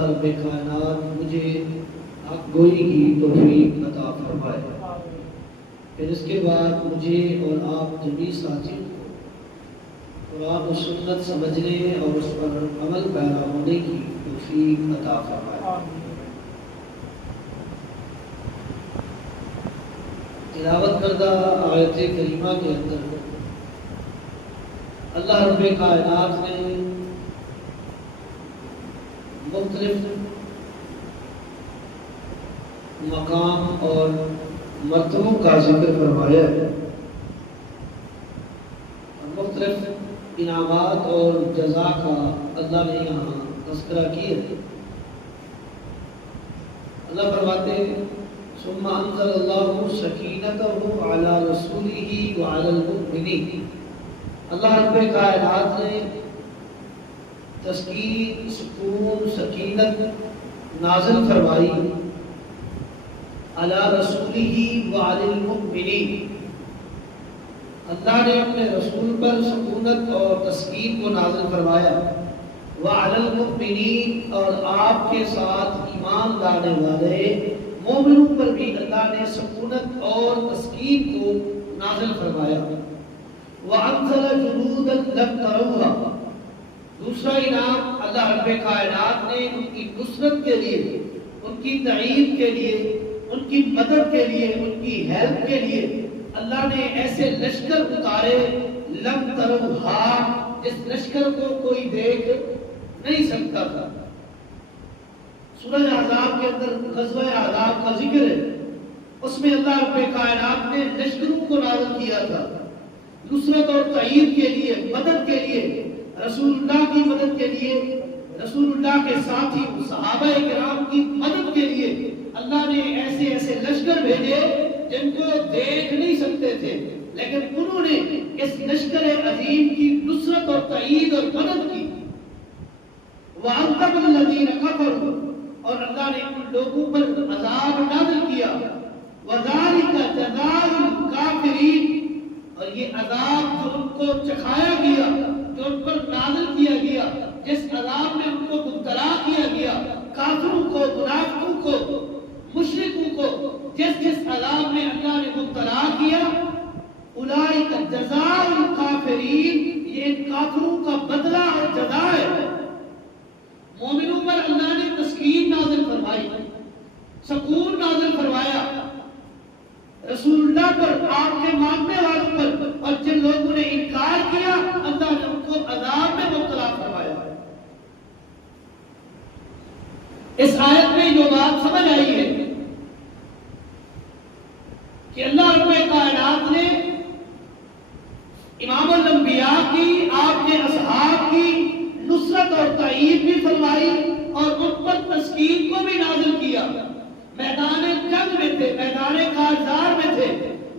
اللہ رب کائنات مجھے حق گوئی کی توفیق عطا فرمائے، پھر اس کے بعد مجھے اور آپ جمیع ساتھیوں کو قرآن و سنت سمجھنے اور اس پر عمل پیرا ہونے کی توفیق عطا فرمائے۔ تلاوت کردہ آیت کریمہ کے اندر اللہ رب کائنات نے مختلف مقام اور مرتبوں کا ذکر فرمایا ہے، مختلف انعامات اور جزا کا اللہ نے یہاں تذکرہ کیا ہے۔ اللہ فرماتے ہیں ثم انزل اللہ سکینتہ علی رسولہ وعلی المؤمنین، اللہ رب کائنات نے تسکین، سکون، سکینت نازل فرمائی علی رسولہ وعلی المؤمنین، اللہ نے اپنے رسول پر سکونت اور تسکین کو نازل فرمایا، وعلی المؤمنین، اور آپ کے ساتھ ایمان لانے والے مومنوں پر بھی اللہ نے سکونت اور تسکین کو نازل فرمایا، وَأَنزَلَ جُنُودًا لَمْ تَرَوْهَا، دوسرا انعام اللہ رب کائنات نے ان کی نصرت کے لیے، ان کی تائید کے لیے، ان کی مدد کے لیے، ان کی ہیلپ کے لیے اللہ نے ایسے لشکر اتارے لم تروہا، جس لشکر کو کوئی دیکھ نہیں سکتا تھا۔ سورہ احزاب کے اندر غزوہ احزاب کا ذکر ہے، اس میں اللہ رب کائنات نے لشکروں کو نازل کیا تھا نصرت اور تائید کے لیے، مدد کے لیے، رسول اللہ کی مدد کے لیے، رسول اللہ کے ساتھی صحابہ کرام کی مدد کے لیے اللہ نے ایسے ایسے لشکر بھیجے جن کو دیکھ نہیں سکتے تھے، لیکن انہوں نے اس لشکر عظیم کی نصرت اور تائید اور مدد کی۔ وَعَذَّبَ الَّذِينَ كَفَرُوا، اور اللہ نے ان لوگوں پر عذاب نازل کیا، وَذَلِكَ جَزَاءُ الْكَافِرِينَ، اور یہ عذاب جو ان کو چکھایا گیا، جو ان پر نازل کیا گیا، جس عذاب میں ان کو مبتلا کیا گیا، کافروں کو، منافقوں کو، مشرکوں کو جس عذاب میں اللہ نے مبتلا کیا، اولئک جزاء الکافرین، یہ ان کافروں کا بدلہ اور جزا ہے۔ مومنوں پر اللہ نے تسکین نازل فرمائی، سکون نازل فرمایا، رسول اللہ پر، آپ کے ماننے والوں پر، اور جن لوگوں نے انکار کیا اللہ نے ان کو عذاب میں مبتلا فرمایا۔ اس آیت میں جو بات سمجھ آئی ہے کہ اللہ رب کائنات نے امام الانبیاء کی، آپ کے اصحاب کی نصرت اور تائید بھی فرمائی اور ان پر تسکین کو بھی نازل کیا۔ میدان جنگ میں تھے، میدان کارزار میں تھے،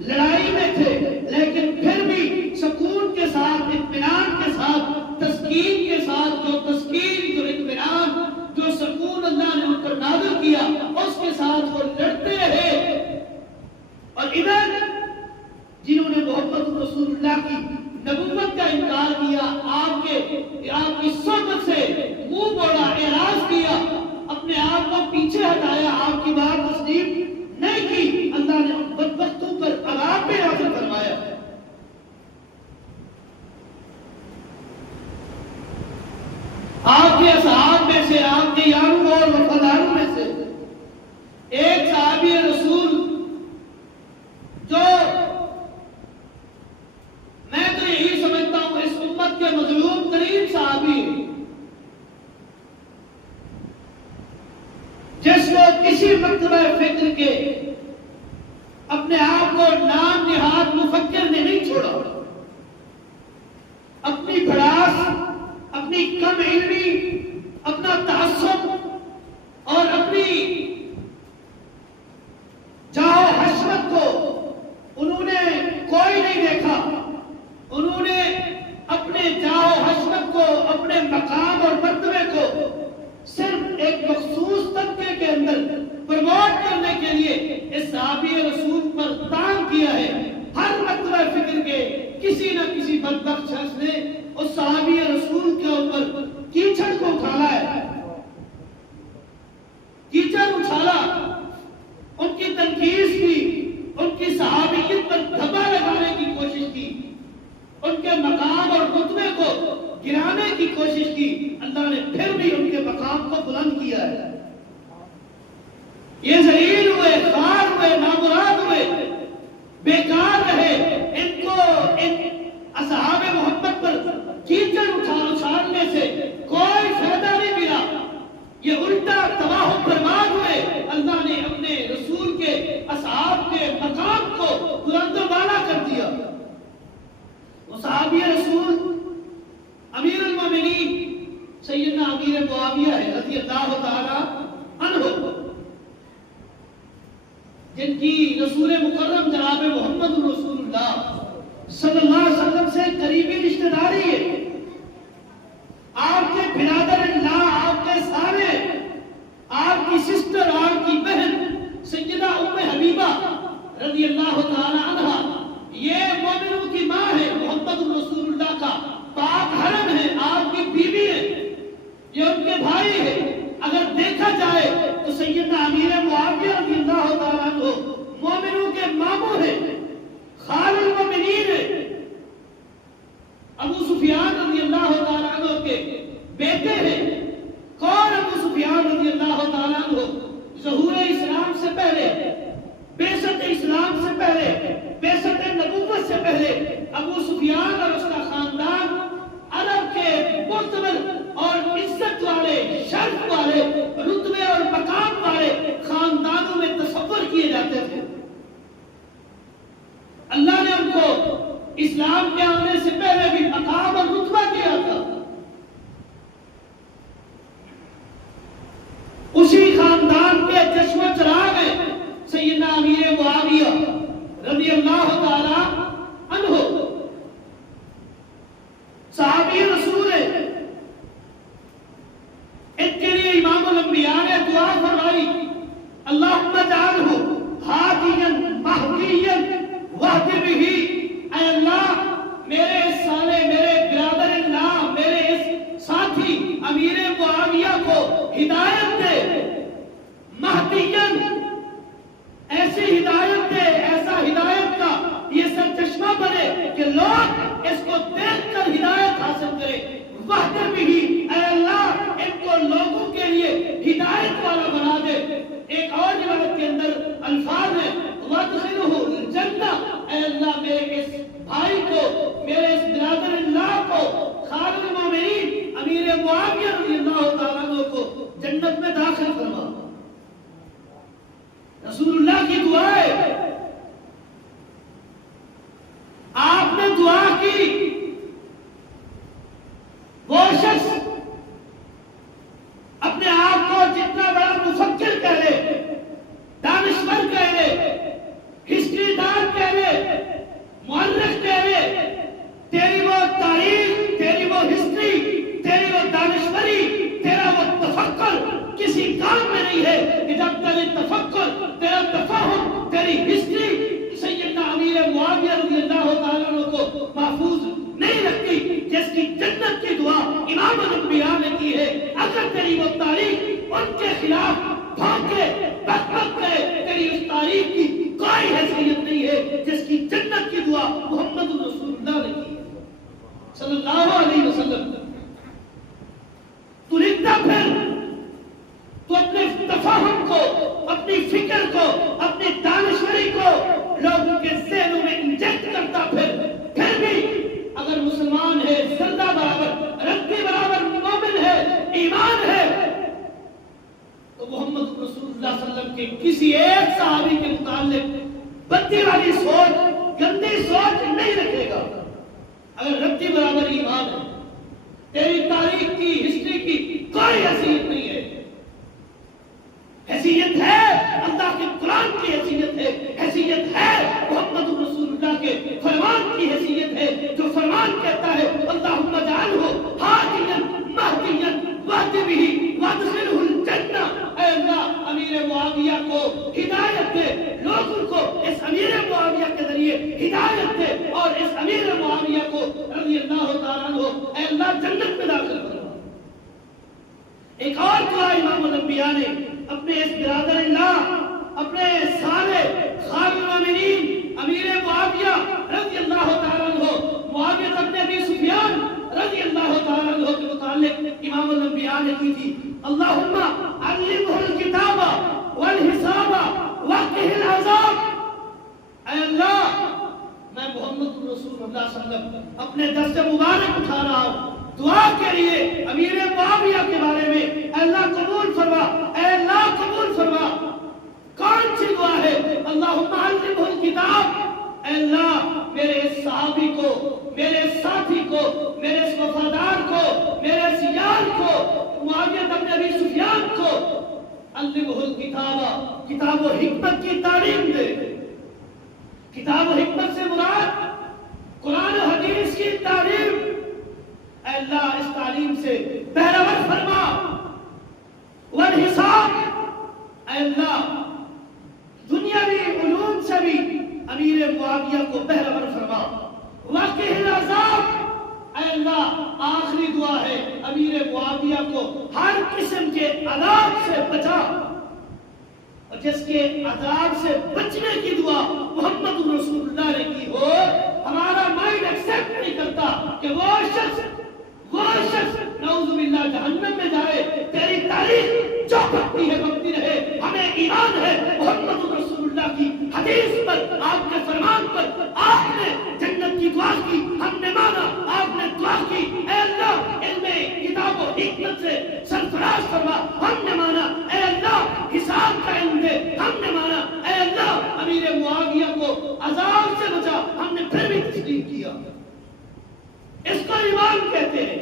لڑائی میں تھے، لیکن پھر بھی سکون کے ساتھ، اطمینان کے ساتھ، تسکین کے ساتھ، جو تسکین، جو اطمینان، جو سکون اللہ نے ان پر نازل کیا، اس کے ساتھ وہ لڑتے رہے۔ اور ادھر جنہوں نے محمد رسول اللہ کی نبوت کا انکار کیا، آپ کی صحبت سے منہ موڑا، اعراض کیا، اپنے آپ کو پیچھے ہٹایا، آپ کی بات تسلیم نہیں کی، اللہ نے ان بدبختوں پر عذاب بھی نازل فرمایا۔ آپ کے اصحاب میں سے، آپ کے یاروں اور وفاداروں میں سے ایک صحابی رسول، جو میں تو یہی سمجھتا ہوں اس امت کے مظلوم ترین صحابی، جس کو کسی مرتبہ فکر کے اپنے آپ کو نام نہاد مفکر نے نہیں چھوڑا، اپنی بڑاس، اپنی کم علمی، اپنا تعصب اور اپنی جاہ و حشمت کو انہوں نے کوئی نہیں دیکھا، انہوں نے اپنے جاہ و حشمت کو، اپنے مقام اور مرتبے کو صرف ایک مخصوص طبقے کے اندر پروموٹ کرنے کے لیے اس صحابی رسول پر تان کیا ہے۔ ہر مرتبہ فکر کے کسی نہ کسی بدبخت شخص نے اس صحابی رسول کے اوپر کیچڑ کو اٹھایا ہے۔ بھی ان کے مقام کو بلند کیا ہے. یہ ذلیل ہوئے، خوار ہوئے، نامراد ہوئے، بیکار رہے. ان کو ان اصحاب محمد پر کیچڑ اچھالنے سے کوئی فائدہ نہیں ملا. یہ الٹا تباہ و برباد ہوئے. اللہ نے اپنے رسول کے اصحاب کے مقام کو بلند و بالا کر دیا. وہ صحابی رسول امیر المومنین سیدنا امیر معاویہ ہے رضی اللہ تعالی عنہ، جن کی رسول مکرم جناب محمد رسول اللہ صلی اللہ علیہ وسلم سے قریبی رشتہ داری ہے. آپ کے برادر اللہ، آپ کے سارے، آپ کی سسٹر، آپ کی بہن سیدہ ام حبیبہ رضی اللہ تعالی عنہ، یہ مومنوں کی ماں ہے، محمد رسول اللہ کا پاک حرم ہے، آپ کی بیوی ہے، یہ ان کے بھائی ہے. اگر دیکھا جائے تو سیدنا امیر معاویہ رضی اللہ تعالیٰ عنہ مومنوں کے ماموں ہیں، خال المومنین ہیں. ابو سفیان رضی اللہ تعالیٰ عنہ کے بیٹے ہیں. کون ابو سفیان رضی اللہ تعالیٰ عنہ؟ ظہور اسلام سے پہلے، بعثت اسلام سے پہلے، بعثت نبوت سے پہلے ابو سفیان اور اس کا خاندان عرب کے معتبر اور عزت والے، شرف والے، رتبے اور مقام والے خاندانوں میں تصور کیے جاتے تھے. اللہ نے ان کو اسلام کے آنے سے پہلے بھی مقام اور رتبہ دیا تھا. اسی خاندان کے چشم و چراغ ہیں سیدنا امیر معاویہ رضی اللہ تعالی عنہ، صحابی رسول ہے. ان کے لیے امام الانبیاء نے دعا فرمائی، اللہم اجعلہ ہادیا مہدیا واہد بہ. اے اللہ میرے اس سالے، میرے برادر اللہ، میرے اس ساتھی امیر معاویہ کو ہدایت دے، مہدیا، ایسی ہدایت دے، ایسا ہدایت کا یہ سرچشمہ بنے کہ لوگ اس کو دیکھ کر ہدایت حاصل کریں. واہد بہ، اے اللہ ان کو لوگوں کے لیے ہدایت والا بنا دے. ایک اور روایت کے اندر الفاظ ہیں وادخلہ الجنہ، اے اللہ میرے اس بھائی کو، میرے اس برادر اللہ کو، خال المومنین امیر معاویہ رضی اللہ تعالیٰ عنہ کو جنت میں داخل فرما. رسول اللہ کی دعا ہے. آپ نے دعا کی. وہ شخص اپنے آپ کو جتنا بڑا مفکر کہہ لے، دانشور کہہ لے، ہسٹری دان کہہ لے، مورخ کہہ لے، تیری وہ تاریخ، تیری وہ ہسٹری، تیری وہ دانشوری، تیرا وہ تفکر کسی کام میں نہیں ہے کہ جب تیرے تفکر، تیرا تفہم، تیری ہسٹری سیدنا امیر معاویہ رضی اللہ تعالیٰ عنہ کو محفوظ نہیں رکھتی، جس کی جنت کی دعا امام الانبیاء نے کی ہے. اگر تیری وہ تاریخ ان کے خلاف بھونکے، بکبک کرے، تیری اس تاریخ کی کوئی حیثیت نہیں ہے جس کی جنت کی دعا محمد رسول اللہ نے کی ہے صلی اللہ علیہ وسلم. تو لکھتا پھر، تو اپنے تفاہم کو، اپنی فکر کو، اپنی دانشوری کو لوگوں کے ذہنوں میں انجیکٹ کرتا پھر بھی اگر مسلمان ہے، زندہ برابر، رتی برابر مومن ہے، ایمان ہے، تو محمد رسول اللہ صلی اللہ علیہ وسلم کے کسی ایک صحابی کے متعلق بدی والی سوچ، گندی سوچ نہیں رکھے گا. اگر رتی برابر ایمان ہے، تیری تاریخ کی، ہسٹری کی کوئی حیثیت نہیں ہے. حیثیت ہے اللہ کے قرآن کی حیثیت ہے، حیثیت ہے محمد رسول اللہ کے فرمان کی حیثیت ہے، جو فرمان کہتا ہے اللہم اجعلہ ہادیا مہدیا واہد بہ وادخلہ الجنہ. اے اللہ امیر معاویہ کو ہدایت دے، لوگوں کو اس امیر معاویہ کے ذریعے ہدایت دے، اور اس امیر معاویہ کو رضی اللہ تعالیٰ عنہ اے اللہ جنت میں داخل کرو. ایک اور دعا امام الانبیاء نے اپنے اس برادر اللہ، اپنے سارے خال المومنین امیر معاویہ رضی اللہ تعالیٰ عنہ، معاویہ ابن ابی سفیان رضی اللہ تعالیٰ عنہ کے متعلق امام الانبیاء نے کی تھی، اللہم علمہ الکتاب والحساب وقہ العذاب. اے اللہ، میں محمد رسول اللہ صلی اللہ علیہ وسلم اپنے دست مبارک اٹھا رہا ہوں دعا کے لیے امیر معاویہ کے بارے میں. اے اللہ قبول فرما، اے اللہ قبول فرما. کون سی دعا ہے؟ اللہم علمہ الکتاب. اے اللہ میرے اس صحابی کو، میرے اس ساتھی کو، میرے اس وفادار کو، میرے اس یار کو، معاویہ بن ابی سفیان کو علمہ الکتاب، کتاب و حکمت کی تعلیم دے. کتاب و حکمت سے مراد قرآن و حدیث کی تعلیم. اے اللہ اس تعلیم سے بہرور فرما. والحساب، اے اللہ دنیاوی علوم سے بھی امیر معاویہ کو بہرور فرما. وقہ العذاب، اے اللہ آخری دعا ہے امیر معاویہ کو ہر قسم کے عذاب سے بچا. اور جس کے عذاب سے بچنے کی دعا محمد رسول اللہ نے کی ہو، ہمارا مائنڈ ایکسپٹ نہیں کرتا کہ وہ شخص نعوذ باللہ جہنم میں جائے. تیری تاریخ جو بھکتی ہے بھکتی رہے. ہمیں ایمان ہے محمد رسول اللہ کی حدیث پر، آپ کے فرمان پر. آپ نے جنت کی دعا کی، ہم نے مانا. آپ نے دعا کی اے اللہ علم کتاب و حکمت سے سرفراز فرما، ہم نے مانا. اے اللہ حساب کا علم دے، ہم نے مانا. اے اللہ امیر معاویہ کو عذاب سے بچا، ہم نے پھر بھی تسلیم کیا. اس کو ایمان کہتے ہیں.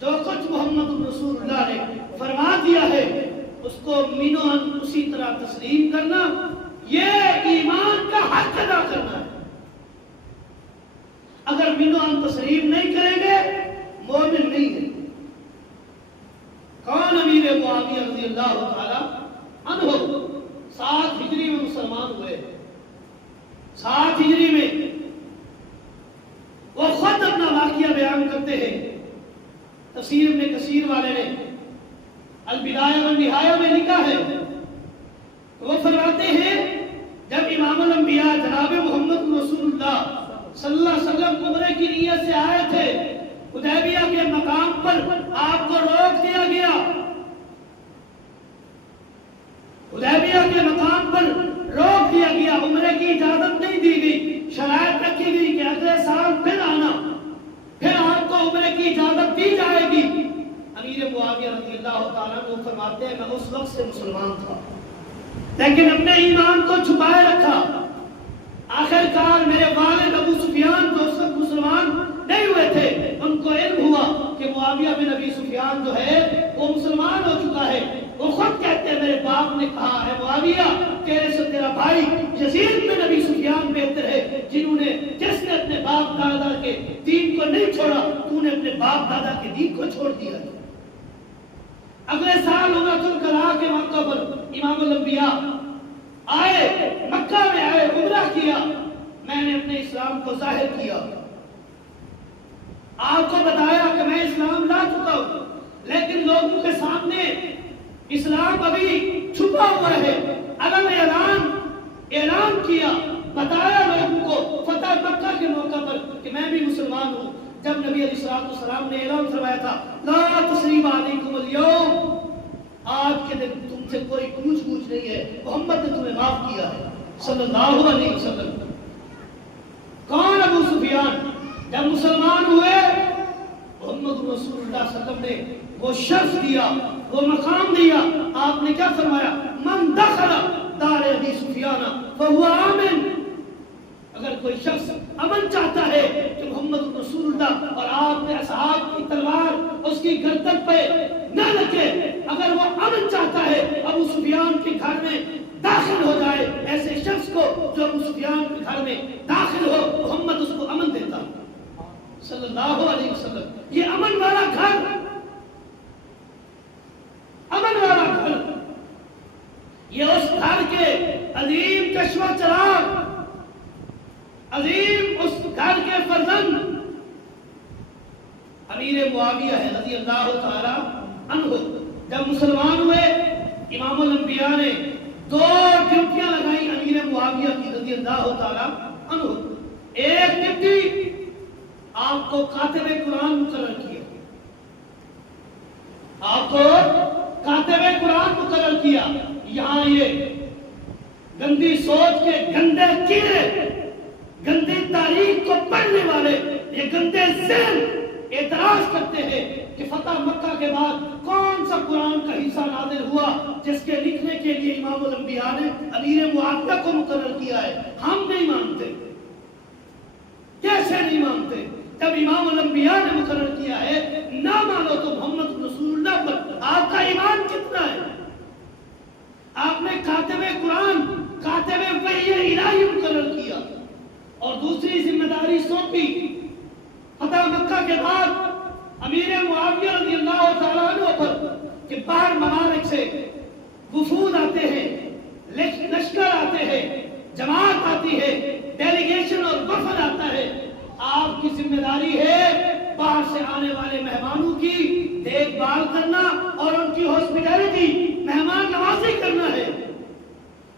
جو کچھ محمد رسول اللہ نے فرما دیا ہے اس کو مینو اسی طرح تسلیم کرنا، یہ ایمان کا حق ادا کرنا ہے. اگر مینو تسلیم نہیں کریں گے مومن نہیں ہے. کون امیر معاویہ رضی اللہ تعالی عنہ 7 ہجری میں مسلمان ہوئے. 7 ہجری میں وہ خود اپنا واقعہ بیان کرتے ہیں. تفسیر ابن کثیر والے نے البدایہ والنہایہ میں لکھا ہے. وہ فرماتے ہیں جب امام الانبیاء جناب محمد رسول اللہ صلی اللہ علیہ وسلم عمرے کی نیت سے آئے تھے، حدیبیہ کے مقام پر آپ کو روک دیا گیا. حدیبیہ کے مقام پر روک دیا گیا، عمرے کی اجازت نہیں دی گئی. شرائط رکھی گئی کہ اگلے سال پھر آنا، پھر آپ کو عمرے کی اجازت دی جائے گی. امیر معاویہ رضی اللہ تعالیٰ عنہ فرماتے ہیں میں اس وقت سے مسلمان تھا لیکن اپنے ایمان کو چھپائے رکھا. آخر کار میرے والد ابو سفیان جو اس وقت مسلمان نہیں ہوئے تھے، ان کو علم ہوا کہ معاویہ بن ابی سفیان جو ہے وہ مسلمان ہو چکا ہے. وہ خود کہتے ہیں میرے باپ نے کہا ہے معاویہ تیرے سے تیرا بھائی یزید بن ابی سفیان بہتر ہے، جس نے اپنے باپ دادا کے دین کو نہیں چھوڑا، تو نے اپنے باپ دادا کے دین کو چھوڑ دیا. اگلے سال عمرۃ القضاء کے موقع پر امام الانبیاء آئے، مکہ میں آئے، عمرہ کیا. میں نے اپنے اسلام کو ظاہر کیا، آپ کو بتایا کہ میں اسلام لا چکا ہوں، لیکن لوگوں کے سامنے اسلام ابھی چھپا ہوا ہے. اگر میں اعلان کیا، بتایا لوگوں کو فتح مکہ کے موقع پر کہ میں بھی مسلمان ہوں. جب نبی علیہ الصلوۃ والسلام نے اعلان فرمایا تھا لا تثریب علیکم اليوم، آج کے دن تم سے کوئی پوچھ نہیں ہے، محمد نے تمہیں معاف کیا ہے صلی اللہ علیہ وسلم. کون ابو سفیان جب مسلمان ہوئے محمد رسول اللہ صلی اللہ علیہ وسلم نے وہ شرف دیا، وہ مقام دیا. آپ نے کیا فرمایا؟ من دخل دار ابی سفیان فهو آمن. اگر کوئی شخص امن چاہتا ہے کہ محمد رسول اللہ اور آپ کے اصحاب کی تلوار اس کی گردن پہ نہ لگے، اگر وہ امن چاہتا ہے ابو سفیان کے گھر میں داخل ہو جائے، ایسے شخص کو جو ابو سفیان کے گھر میں داخل ہو محمد اس کو امن دیتا صلی اللہ علیہ وسلم. یہ امن والا گھر، امن والا گھر، یہ اس گھر کے عظیم کشف و چراغ، عظیم اس گھر کے فرزند امیر معاویہ ہے رضی اللہ تعالی عنہ. جب مسلمان ہوئے امام الانبیاء نے 2 ڈیوٹیاں لگائی امیر معاویہ کی رضی اللہ تعالی عنہ. ایک ڈیوٹی آپ کو کاتب قرآن مقرر کیا، آپ کو کاتب قرآن مقرر کیا. یہاں یہ گندی سوچ کے گندے کیڑے، گندی تاریخ کو پڑھنے والے، یہ گندے ذہن اعتراض کرتے ہیں کہ فتح مکہ کے بعد کون سا قرآن کا حصہ نازل ہوا جس کے لکھنے کے لیے امام الانبیاء نے امیر معاویہ کو مقرر کیا ہے. ہم نہیں مانتے. کیسے نہیں مانتے؟ جب امام الانبیاء نے مقرر کیا ہے نہ مانو تو محمد رسول اللہ پر آپ کا ایمان کتنا ہے؟ آپ نے کاتب قرآن، کاتب وحی الہی مقرر کیا اور دوسری ذمہ داری سونپی. فتح مکہ کے بعد امیر معاویہ رضی اللہ تعالیٰ عنہ پر کہ باہر ممالک سے وفود آتے ہیں، لشکر آتے ہیں، جماعت آتی ہے، ڈیلیگیشن اور وفد آتا ہے. آپ کی ذمہ داری ہے باہر سے آنے والے مہمانوں کی دیکھ بھال کرنا اور ان کی ہاسپٹیلٹی، مہمان نوازی کرنا ہے.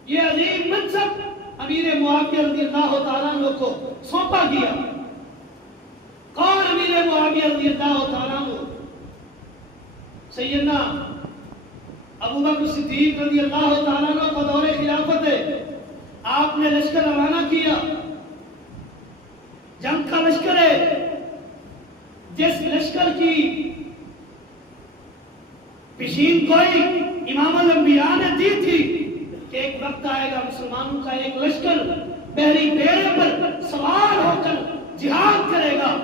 یہ عظیم منصب امیر معاویہ رضی اللہ تعالیٰ عنہ کو سونپا گیا. کون امیر معاویہ رضی اللہ تعالیٰ عنہ؟ سیدنا ابو بکر صدیق رضی اللہ تعالیٰ عنہ کو دور خلافت ہے. آپ نے لشکر روانہ کیا، جنگ کا لشکر ہے. جس لشکر کی پیشین گوئی امام الانبیاء نے دی تھی کہ ایک وقت آئے گا مسلمانوں کا ایک لشکر بحری بیڑے پر سوار ہو کر جہاد کرے گا.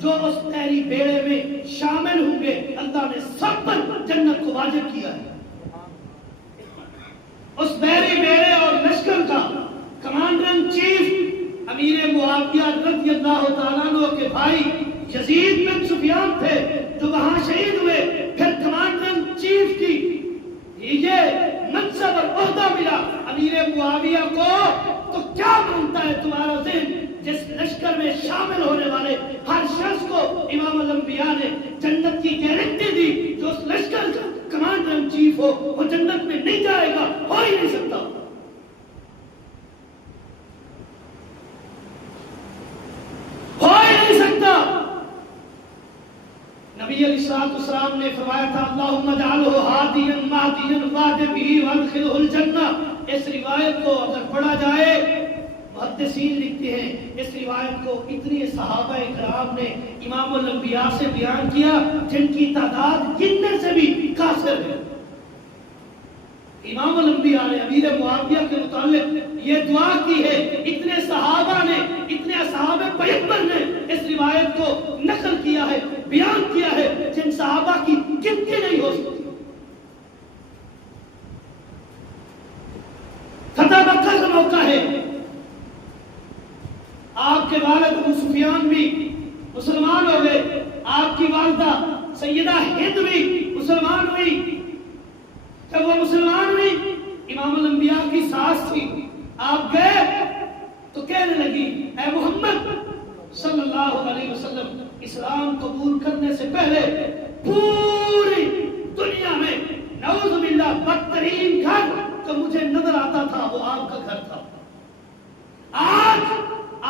جو اس بحری بیڑے میں شامل ہوں گے اللہ نے سب پر جنت کو واجب کیا ہے. اس بحری بیڑے اور لشکر کا کمانڈر ان چیف امیر معاویہ رضی اللہ تعالیٰ عنہ کے بھائی یزید بن سفیان تھے جو وہاں شہید ہوئے. پھر کمانڈر ان چیف کی یہ منصب اور عہدہ ملا امیر معاویہ کو. تو کیا مانتا ہے تمہارا ذہن جس لشکر میں شامل ہونے والے ہر شخص کو امام الانبیاء نے جنت کی گارنٹی دی؟ جو اس لشکر کا کمانڈر ان چیف ہو وہ جنت میں نہیں جائے گا، ہو ہی نہیں سکتا. نبی علیہ الصلوۃ والسلام نے فرمایا تھا اللہم اجعلہ ہادیا مہدیا واہد بہ وادخلہ الجنہ. اس روایت کو اگر پڑھا جائے، محدثین لکھتے ہیں اس روایت کو اتنے صحابہ کرام نے امام الانبیاء سے بیان کیا جن کی تعداد گننے سے بھی قاصر ہے. امام الانبیاء نے امیر معاویہ کے متعلق یہ دعا کی ہے. اتنے صحابہ نے، اتنے اصحاب پیغمبر نے اس روایت کو نقل کیا ہے، بیان کیا ہے جن صحابہ کی گنتی نہیں ہو سکتی. فتح مکہ کا موقع ہے. آپ کے والد ابو سفیان بھی مسلمان ہو گئے، آپ کی والدہ سیدہ ہند بھی مسلمان ہوئی. جب وہ مسلمان ہوئی، امام الانبیاء کی ساس تھی، آپ گئے تو کہنے لگی اے محمد صلی اللہ علیہ وسلم، اسلام قبول کرنے سے پہلے پوری دنیا میں نعوذ باللہ بدترین گھر جو مجھے نظر آتا تھا وہ آپ کا گھر تھا. آج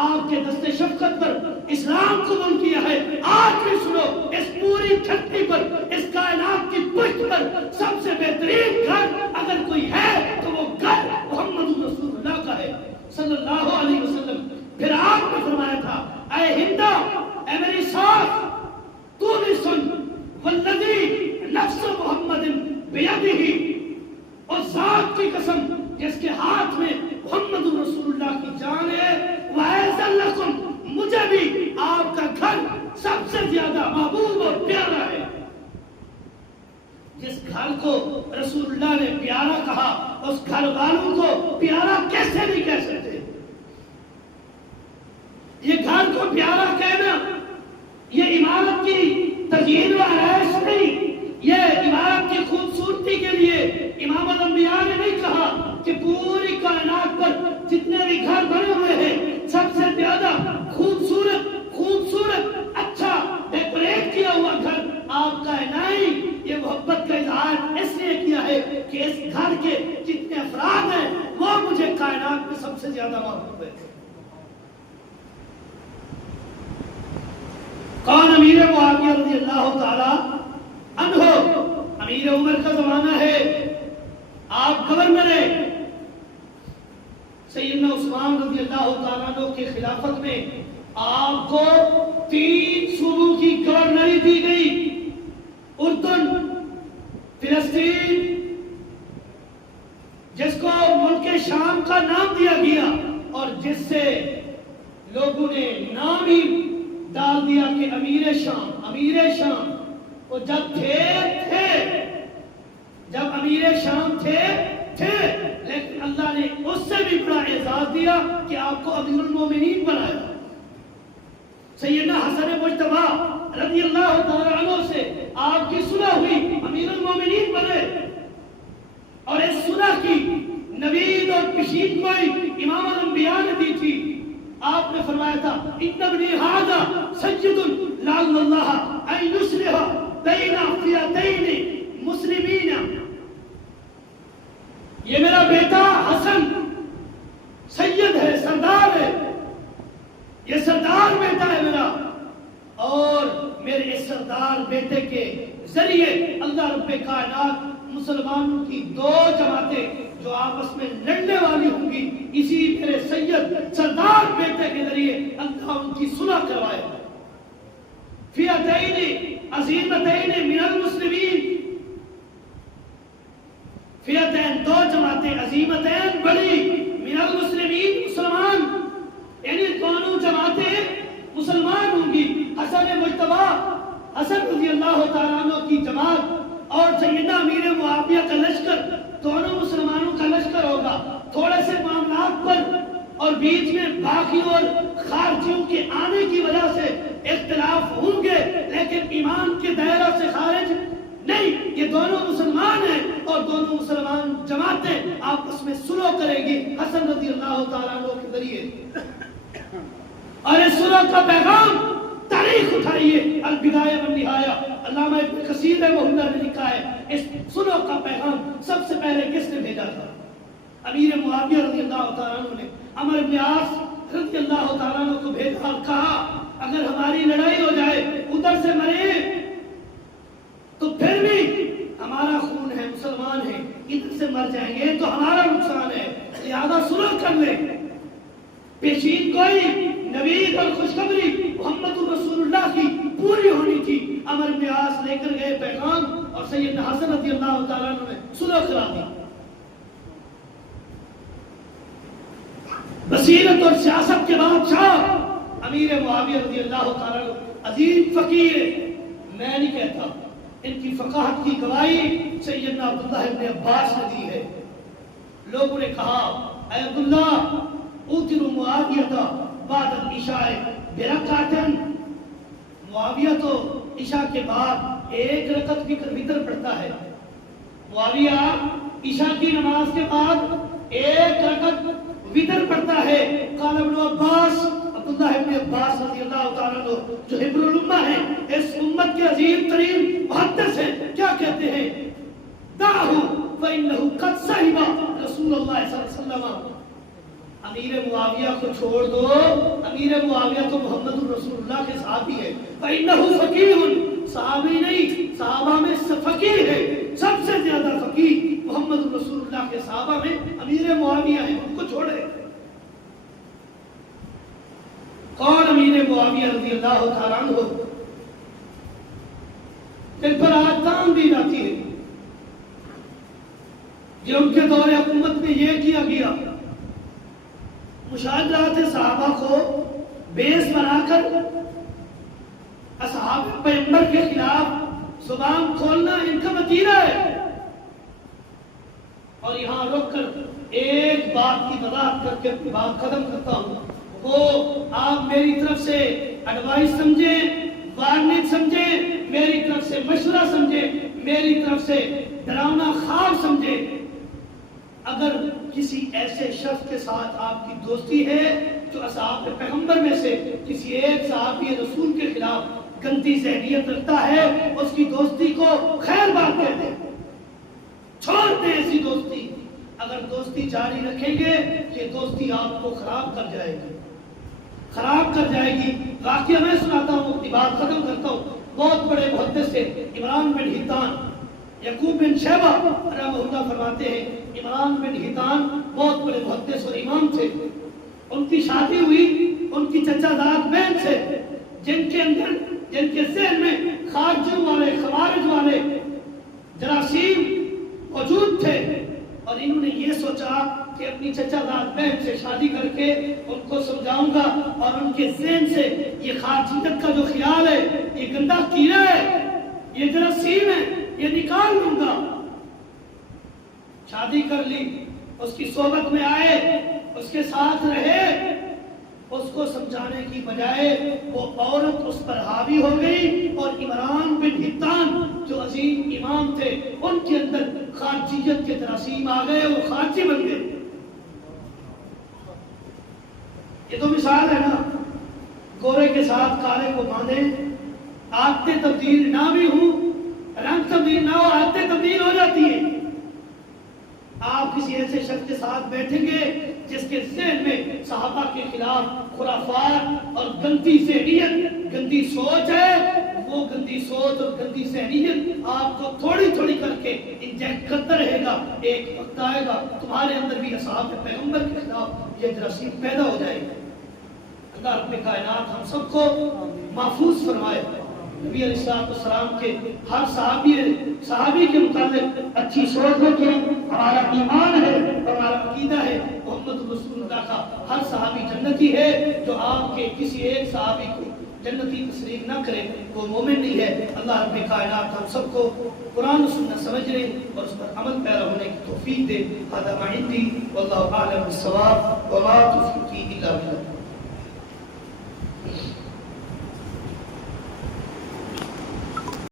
آپ کے دست شفقت پر اسلام قبول کیا ہے. آج بھی سنو، اس پوری دھرتی پر، اس کائنات کی پشت پر سب سے بہترین گھر اگر کوئی ہے تو وہ گھر محمد رسول اللہ کا ہے صلی اللہ علیہ وسلم. پھر آپ نے فرمایا تھا اے ہندا، اے میری ساس، تو بھی سن، والذی نفس محمد بیدہ، اور ذات کی قسم جس کے ہاتھ میں محمد رسول اللہ کی جان ہے، وَأَعْزَ لَكُمْ، مجھے بھی آپ کا گھر سب سے زیادہ محبوب اور پیارا ہے. جس گھر کو رسول اللہ نے پیارا کہا اس گھر والوں کو پیارا کیسے نہیں کہہ سکتے؟ یہ گھر کو پیارا کہنا یہ عمارت کی تزئین و آرائش نہیں، یہ عمارت کی خوبصورتی کے لیے امام الانبیاء نے نہیں کہا کہ پوری کائنات پر جتنے بھی گھر بنے ہوئے ہیں سب سے زیادہ خوبصورت اچھا ڈیکوریٹ کیا ہوا گھر آپ کا ہے. نہیں، یہ محبت کا اظہار اس لیے کیا ہے کہ اس گھر کے جتنے افراد ہیں وہ مجھے کائنات میں سب سے زیادہ محبوب ہے. کون؟ امیر معاویہ رضی اللہ تعالی عنہ. امیر عمر کا زمانہ ہے، آپ گورنر ہیں، سیدنا عثمان رضی اللہ تعالیٰ عنہ کے خلافت میں آپ کو 3 صوبوں کی گورنری دی گئی، اردن، فلسطین، جس کو ملک شام کا نام دیا گیا، اور جس سے لوگوں نے نام ہی ڈال دیا کہ امیر شام، امیر شام۔ وہ جب تھے جب امیر شام تھے لیکن اللہ نے اس سے بھی بڑا اعزاز دیا کہ آپ کو امیر المومنین بنایا۔ سیدنا حسن مجتبی رضی اللہ تعالیٰ عنہ سے آپ کی صلح ہوئی، امیر المومنین بنے، اور اس صلح کی نوید اور کشید کوئی امام الانبیاء نے دی تھی۔ آپ نے فرمایا تھا ان ابنی ھذا سید لعل اللہ ان یصلح بین فئتین مسلمین، یہ میرا بیٹا حسن سید ہے، سردار ہے، یہ سردار بیٹا ہے میرا، اور میرے اس سردار بیٹے کے ذریعے اللہ رب کائنات مسلمانوں کی 2 جماعتیں جو آپس میں لڑنے والی ہوں گی، اسی میرے سید سردار بیٹے کے ذریعے اللہ ان کی صلح کروائے۔ فئتین عظیمتین من المسلمین، فئتین 2 جماعتیں عظیمتین بڑی، من المسلمین مسلمان، یعنی دونوں جماعتیں مسلمان ہوں گی۔ حسن مجتبی، حسن رضی اللہ تعالیٰ عنہ کی جماعت اور سیدنا امیر معاویہ کا لشکر، دونوں مسلمانوں کا لشکر ہوگا۔ تھوڑے سے معاملات پر اور بیچ میں باغیوں اور خارجیوں کے آنے کی وجہ سے اختلاف ہوں گے، لیکن ایمان کے دائرہ سے خارج نہیں، یہ دونوں مسلمان ہیں اور دونوں مسلمان جماعتیں آپس میں صلح کرے گی حسن رضی اللہ تعالیٰ عنہ کے ذریعے۔ اور اس صلح کا پیغام تاریخ اٹھائیے، البدایہ والنہایہ، علامہ ابن کثیر رحمہ نے لکھا ہے اس صلح کا پیغام سب سے پہلے کس نے بھیجا تھا؟ امیر معاویہ رضی اللہ تعالیٰ عنہ نے عمرو بن عاص رضی اللہ تعالیٰ عنہ کو بھیجا اور کہا اگر ہماری لڑائی ہو جائے، ادھر سے مرے تو پھر بھی ہمارا خون ہے، مسلمان ہے، ادھر سے مر جائیں گے تو ہمارا نقصان ہے، لہذا صلح کر لیں۔ پیشین کوئی نوید اور خوشخبری محمد رسول اللہ کی پوری ہونی تھی۔ عمرو بن عاص لے کر گئے پیغام اور سیدنا حسن رضی اللہ تعالیٰ عنہ نے صلح کرا دی۔ بصیرت اور سیاست کے بادشاہ امیر معاویہ رضی اللہ تعالیٰ عنہ عظیم فقیر، میں نہیں کہتا، ان کی فقاہت کی گواہی سیدنا عبداللہ ابن عباس نے دی ہے۔ لوگوں نے کہا اے عبداللہ اوتر معاویہ بعد العشاء برکعتن، معاویہ تو عشاء کے بعد 1 رکعت وتر پڑھتا ہے، معاویہ عشاء کی نماز کے بعد 1 رکعت وتر پڑھتا ہے۔ قال ابن عباس، عبداللہ ابن عباس رضی اللہ تعالیٰ عنہ جو حبر الامہ ہیں، اس امت کے عظیم ترین محدث ہیں، کیا کہتے ہیں؟ دعہ فإنہ قد صحب رسول اللہ صلی اللہ علیہ وسلم، امیر معاویہ کو چھوڑ دو، امیر معاویہ تو محمد رسول اللہ کے صحابی ہے۔ فإنہ فقیہ، صحابی نہیں، صحابہ میں فقیہ ہے، سب سے زیادہ فقیہ محمد رسول اللہ کے صحابہ میں امیر معاویہ ہے، ان کو چھوڑے۔ کون امیر معاویہ رضی اللہ تعالیٰ عنہ؟ جن پر آج تان دی جاتی ہے، جو ان کے دور حکومت میں یہ کیا گیا، مشاہدات صحابہ کو بیس بنا کر اصحاب پیغمبر کے خلاف زبان کھولنا ان کا وتیرہ ہے۔ اور یہاں رک کر ایک بات کی وضاحت کر کے اپنی بات ختم کرتا ہوں، وہ آپ میری طرف سے ایڈوائس سمجھیں، وارننگ سمجھیں، میری طرف سے مشورہ سمجھیں، میری طرف سے ڈراؤنا خواب سمجھیں۔ اگر کسی ایسے شخص کے ساتھ آپ کی دوستی ہے جو اصحاب پیغمبر میں سے کسی ایک صحابی رسول کے خلاف گندی ذہنیت رکھتا ہے، اس کی دوستی کو خیر بات کہتے ہیں، چھوڑ دیں ایسی دوستی۔ اگر دوستی جاری رکھیں گے یہ دوستی آپ کو خراب کر جائے گی، خراب کر جائے گی۔ واقعہ میں سناتا ہوں، اپنی بات ختم کرتا ہوں۔ بہت بڑے محدث سے عمران بن حطان یعقوب بن شیبہ رحمہ اللہ فرماتے ہیں عمران بن حیطان بہت بڑے محدث اور امام تھے، ان کی شادی ہوئی ان کی چچا زاد بہن سے، جن کے ذہن میں خارجیوں والے خوارج والے جراثیم موجود تھے، اور انہوں نے یہ سوچا کہ اپنی چچا زاد بہن سے شادی کر کے ان کو سمجھاؤں گا اور ان کے ذہن سے یہ خارجیت کا جو خیال ہے، یہ گندا کیڑا ہے، یہ جراثیم ہے، یہ نکال لوں گا۔ شادی کر لی، اس کی صحبت میں آئے، اس کے ساتھ رہے، اس کو سمجھانے کی بجائے وہ عورت اس پر حاوی ہو گئی، اور عمران بن حیطان جو عظیم امام تھے ان کے اندر خارجیت کے جراثیم آ گئے، وہ خارجی بن گئے۔ یہ تو مثال ہے نا، گورے کے ساتھ کالے کو باندھیں، عادتیں تبدیل نہ بھی ہوں، رنگ تبدیل نہ ہو، عادتیں تبدیل ہو جاتی ہیں۔ آپ کسی ایسے شخص کے ساتھ بیٹھیں گے جس کے ذہن میں صحابہ کے خلاف خرافات اور گندی ذہنیت، گندی سوچ ہے، وہ گندی سوچ اور گندی ذہنیت آپ کو تھوڑی تھوڑی کر کے انجیکٹ کرتا رہے گا، ایک وقت آئے گا تمہارے اندر بھی اصحاب پیغمبر کے خلاف یہ جراثیم پیدا ہو جائے گا۔ اللہ رب کائنات ہم سب کو محفوظ فرمائے۔ نبی علیہ السلام کے ہر صحابی کے متعلق اچھی سوچ رکھیں، ہمارا ایمان ہے، ہمارا عقیدہ ہے، محمد رسول اللہ کا ہر صحابی جنتی ہے، جو آپ کے کسی ایک صحابی کو جنتی تسلیم نہ کرے وہ مومن نہیں ہے۔ اللہ رب کائنات ہم سب کو قرآن و سنت سمجھنے اور اس پر عمل پیرا ہونے کی توفیق دے۔ هذا ما عندي والله اعلم بالصواب وما توفيقي